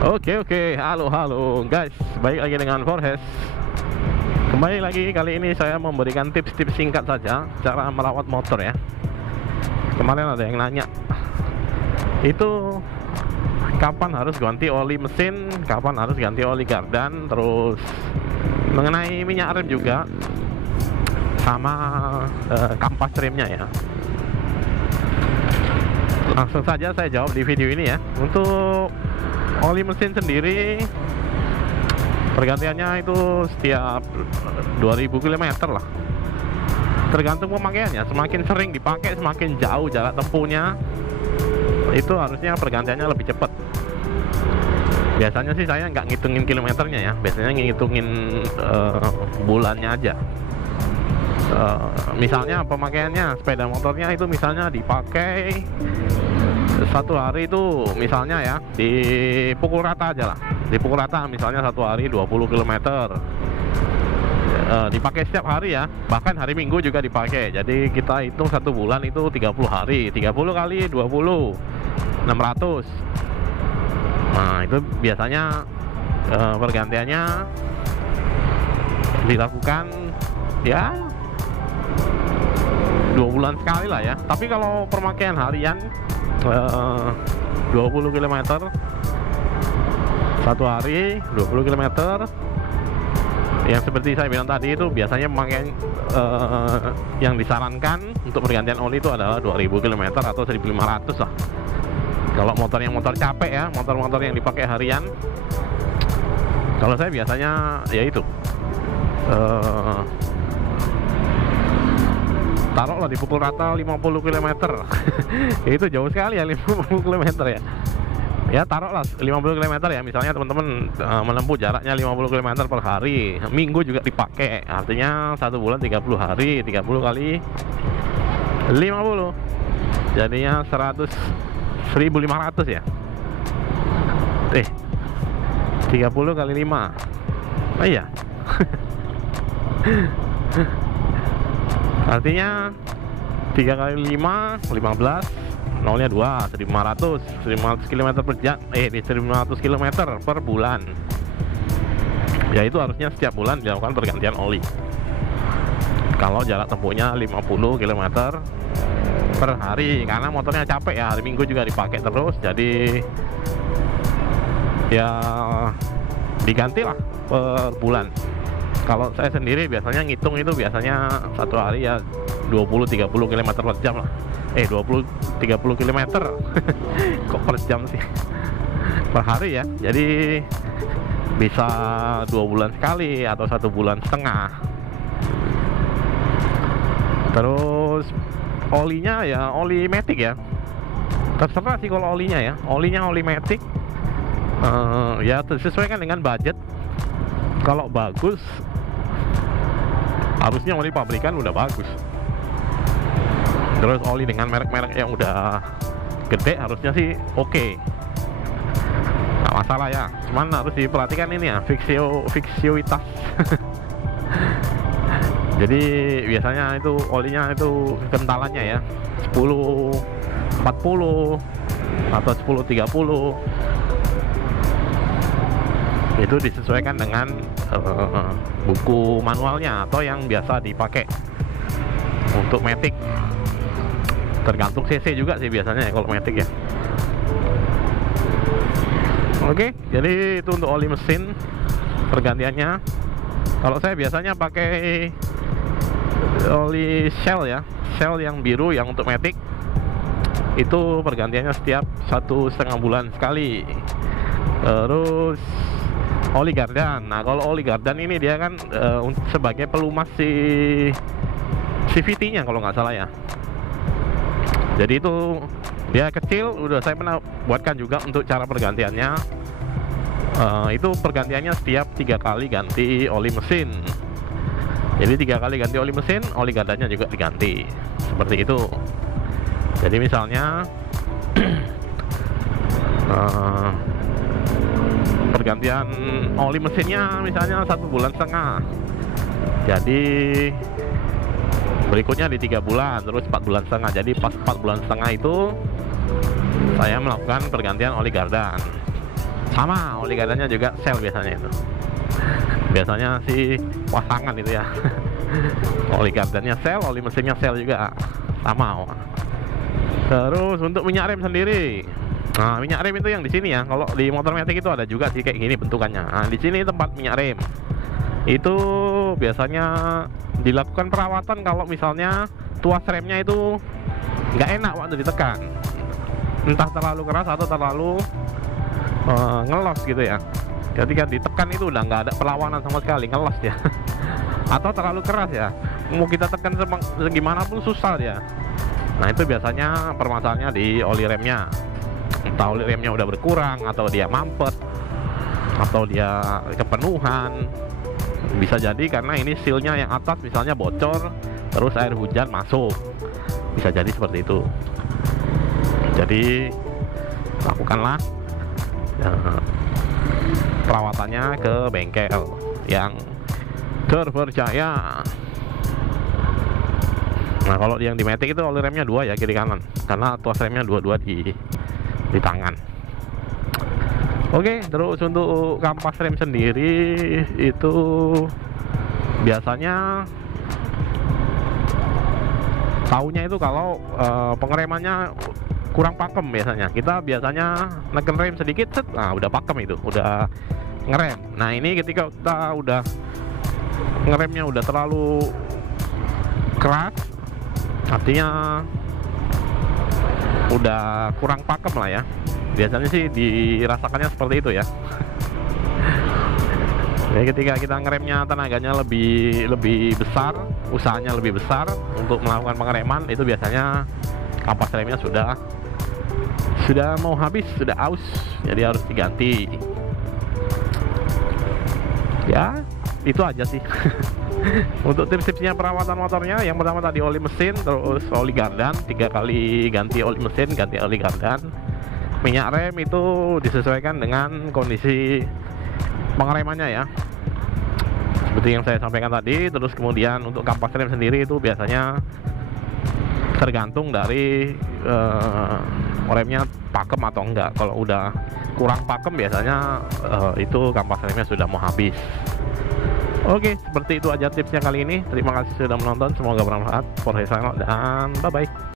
Oke, halo guys, balik lagi dengan Forhes. Kembali lagi, kali ini saya memberikan tips-tips singkat saja cara merawat motor ya. Kemarin ada yang nanya, itu kapan harus ganti oli mesin, kapan harus ganti oli gardan, terus mengenai minyak rem juga, sama kampas remnya ya. Langsung saja saya jawab di video ini ya. Untuk oli mesin sendiri, pergantiannya itu setiap 2000 km lah. Tergantung pemakaiannya, semakin sering dipakai semakin jauh jarak tempuhnya, itu harusnya pergantiannya lebih cepat. Biasanya sih saya nggak ngitungin kilometernya ya, biasanya ngitungin bulannya aja. Misalnya pemakaiannya sepeda motornya itu misalnya dipakai satu hari itu misalnya ya, dipukul rata aja lah, dipukul rata misalnya satu hari 20 km, dipakai setiap hari ya, bahkan hari Minggu juga dipakai. Jadi kita hitung satu bulan itu 30 hari, 30 kali 20 600. Nah itu biasanya pergantiannya dilakukan ya 2 bulan sekali lah ya. Tapi kalau pemakaian harian 20 km satu hari, 20 km, yang seperti saya bilang tadi itu biasanya pemakaian yang disarankan untuk pergantian oli itu adalah 2000 km atau 1500 lah. Kalau motor capek ya, motor-motor yang dipakai harian, kalau saya biasanya ya itu taruhlah dipukul rata 50 km. Itu jauh sekali ya, 50 km ya. Ya taruhlah 50 km ya, misalnya teman-teman menempuh jaraknya 50 km per hari, Minggu juga dipakai, artinya satu bulan 30 hari, 30 kali 50 jadinya 1500 ya. 30 kali 5. Oh iya. Artinya 3 kali 5 15, nolnya 2, 1500 km per jam, 1500 km per bulan. Ya itu harusnya setiap bulan dilakukan pergantian oli. Kalau jarak tempuhnya 50 km per hari, karena motornya capek ya, hari Minggu juga dipakai terus, jadi ya digantilah per bulan. Kalau saya sendiri biasanya ngitung itu biasanya satu hari ya 20-30 km per jam lah. 20-30 km kok per jam sih, per hari ya. Jadi bisa 2 bulan sekali atau 1 bulan setengah. Terus olinya ya oli matic ya, terserah sih kalau olinya ya. Olinya oli matic, ya sesuaikan dengan budget. Kalau bagus harusnya oli pabrikan udah bagus. Terus oli dengan merek-merek yang udah gede harusnya sih oke, nggak masalah ya. Cuman harus diperhatikan ini ya, fiksioitas. Jadi biasanya itu olinya itu kentalannya ya 10-40 atau 10-30. Itu disesuaikan dengan buku manualnya atau yang biasa dipakai untuk matic. Tergantung cc juga sih biasanya ya kalau matic ya. Oke, jadi itu untuk oli mesin pergantiannya. Kalau saya biasanya pakai oli Shell ya, Shell yang biru yang untuk matic. Itu pergantiannya setiap 1,5 bulan sekali. Terus oli gardan. Nah kalau oli gardan ini dia kan sebagai pelumas si CVT-nya kalau nggak salah ya. Jadi itu dia kecil, udah saya pernah buatkan juga untuk cara pergantiannya. Itu pergantiannya setiap 3 kali ganti oli mesin. Jadi 3 kali ganti oli mesin, oli gardannya juga diganti. Seperti itu. Jadi misalnya pergantian oli mesinnya misalnya 1,5 bulan, jadi berikutnya di 3 bulan, terus 4,5 bulan. Jadi pas 4,5 bulan itu saya melakukan pergantian oli gardan. Sama oli gardannya juga sel biasanya itu. Biasanya sih pasangan itu ya. Oli gardannya sel, oli mesinnya sel juga sama. Terus untuk minyak rem sendiri, nah minyak rem itu yang di sini ya. Kalau di motor matic itu ada juga sih kayak gini bentukannya. Nah, di sini tempat minyak rem itu biasanya dilakukan perawatan kalau misalnya tuas remnya itu nggak enak waktu ditekan, entah terlalu keras atau terlalu ngelos gitu ya. Ketika ditekan itu udah nggak ada perlawanan sama sekali, ngelos ya. Atau terlalu keras ya, mau kita tekan segimana pun susah ya. Nah itu biasanya permasalahannya di oli remnya. Entah oli remnya udah berkurang, atau dia mampet, atau dia kepenuhan. Bisa jadi karena ini sealnya yang atas misalnya bocor, terus air hujan masuk. Bisa jadi seperti itu. Jadi lakukanlah perawatannya ke bengkel yang terpercaya. Nah kalau yang di matic itu oli remnya 2 ya, kiri kanan, karena tuas remnya dua-dua di tangan. Oke, terus untuk kampas rem sendiri itu biasanya taunya itu kalau pengeremannya kurang pakem biasanya. Kita biasanya neken rem sedikit, set, nah udah pakem itu, udah ngerem. Nah ini ketika kita udah ngeremnya udah terlalu keras, artinya udah kurang pakem lah ya. Biasanya sih dirasakannya seperti itu ya. Jadi ketika kita ngeremnya tenaganya lebih besar, usahanya lebih besar untuk melakukan pengereman, itu biasanya kampas remnya sudah mau habis, sudah aus, jadi harus diganti. Ya, itu aja sih. Untuk tips-tipsnya perawatan motornya, yang pertama tadi oli mesin, terus oli gardan, 3 kali ganti oli mesin, ganti oli gardan. Minyak rem itu disesuaikan dengan kondisi pengeremannya ya, seperti yang saya sampaikan tadi. Terus kemudian untuk kampas rem sendiri itu biasanya tergantung dari remnya pakem atau enggak. Kalau udah kurang pakem biasanya itu kampas remnya sudah mau habis. Oke, seperti itu aja tipsnya kali ini. Terima kasih sudah menonton, semoga bermanfaat. For dan bye bye.